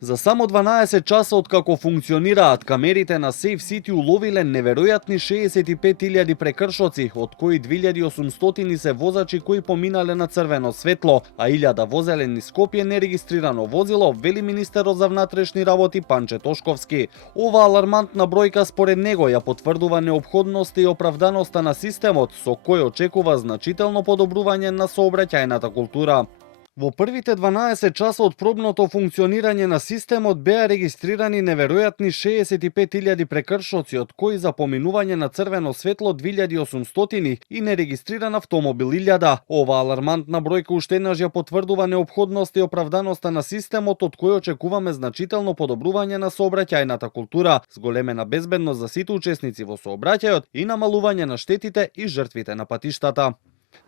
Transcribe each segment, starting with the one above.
За само 12 часа откако функционираат камерите на Safe City уловиле неверојатни 65.000 прекршоци, од кои 2.800 се возачи кои поминале на црвено светло, а 1000 возеле низ Скопје нерегистрирано возило, вели министерот за внатрешни работи Панче Тошковски. Ова алармантна бројка според него ја потврдува неопходноста и оправданоста на системот, со кој очекува значително подобрување на сообраќајната култура. Во првите 12 часа од пробното функционирање на системот беа регистрирани неверојатни 65.000 прекршоци, од кои за поминување на црвено светло 2.800 и нерегистриран автомобил 1000. Ова алармантна бројка уште еднаш ја потврдува неопходноста и оправданоста на системот, од кој очекуваме значително подобрување на сообраќајната култура, зголемена безбедност за сите учесници во сообраќајот и намалување на штетите и жртвите на патиштата.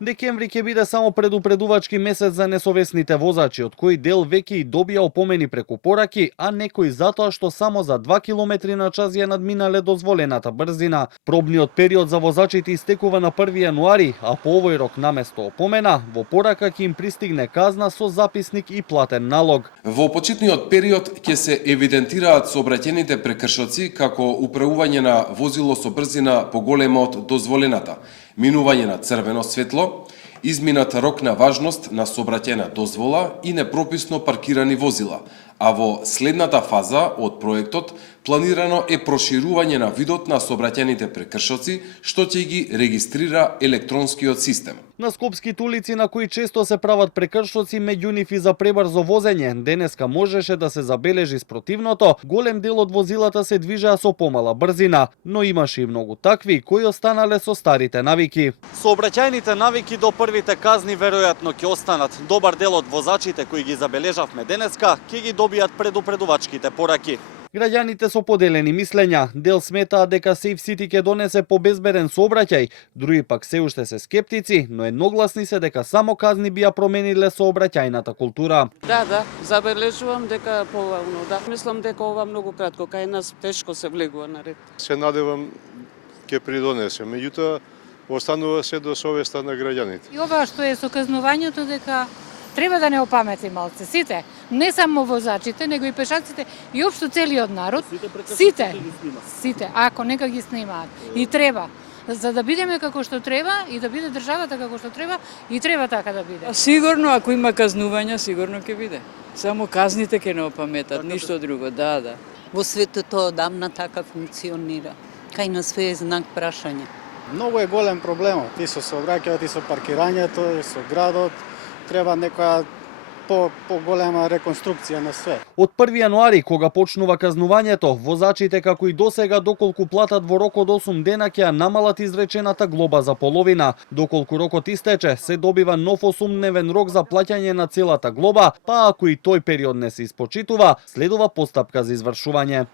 Декември ќе биде само предупредувачки месец за несовесните возачи, од кои дел веќе и добија опомени преку пораки, а некои затоа што само за 2 км на час ја надминале дозволената брзина. Пробниот период за возачите истекува на 1 јануари, а по овој рок наместо опомена, во порака ќе им пристигне казна со записник и платен налог. Во почетниот период ќе се евидентираат сообраќајните прекршоци како управување на возило со брзина поголема од дозволената, минување на црвено светло, изминат рок на важност на сообраќајна дозвола и непрописно паркирани возила, а во следната фаза од проектот планирано е проширување на видот на сообраќајните прекршоци, што ќе ги регистрира електронскиот систем. На скопските улици на кои често се прават прекршоци меѓу нив и за пребрзо возење, денеска можеше да се забележи спротивното, голем дел од возилата се движеа со помала брзина, но имаше и многу такви кои останале со старите навики. Сообраќајните навики до првите казни веројатно ќе останат. Добар дел од возачите кои ги забележавме денеска ќе ги добијат предупредувачките пораки. Граѓаните со поделени мислења, дел сметаат дека Safe City ќе донесе побезбеден сообраќај, други пак се уште се скептици, но едногласни се дека само казни би ја промениле сообраќајната култура. Да, забележувам дека повално, да. Мислам дека ова многу кратко, кај нас тешко се влегува на ред. Се надевам ќе придонесе, меѓутоа останува се до совеста на граѓаните. И ова што е со казнувањето дека треба да не опамети малце сите, не само возачите, него и пешаците и општо целиот народ. Сите, ако нека ги снимаат. И треба, за да бидеме како што треба и да биде државата како што треба, и треба така да биде. Сигурно ако има казнувања, сигурно ќе биде. Само казните ќе не опаметат, ништо друго, да. Во светот одамна така функционира. Кај нас све е знак прашање. Многу е голем проблемот, и со сообраќајот, и со паркирањето, и со градот. Треба некоја поголема реконструкција на све. Од 1 јануари, кога почнува казнувањето, возачите како и досега доколку платат во рок од 8 дена ќе ја намалат изречената глоба за половина. Доколку рокот истече, се добива нов 8-дневен рок за плаќање на целата глоба, па ако и тој период не се испочитува, следува постапка за извршување.